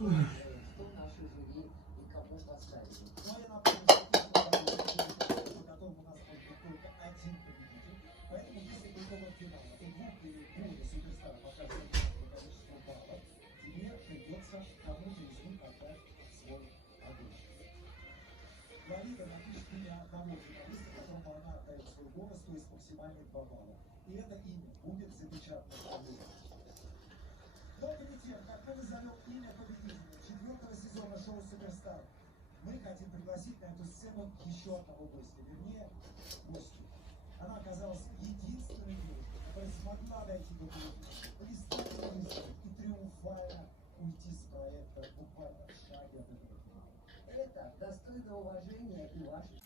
кто наши жюри и кого поставили. Но я напомню, что готов у нас только один победитель. Поэтому если по итогам финала у двух или более суперстаров окажется одинаковое количество баллов, тебе придется кому-то из них отдать свой огонь. Лолита напишет имя одного финалиста, которому она отдает свой голос, то есть максимальные 2 балла. И это имя будет запечатано в таблице. Но перед тем, как мы назовем имя победителя 4-го сезона шоу «Суперстар», мы хотим пригласить на эту сцену еще одного гостя, вернее, гостю. Она оказалась единственной девушкой, которая смогла дойти до победителя, блистать вызовы и триумфально уйти с проекта буквально в шаге от этого. Это достойно уважения и вашей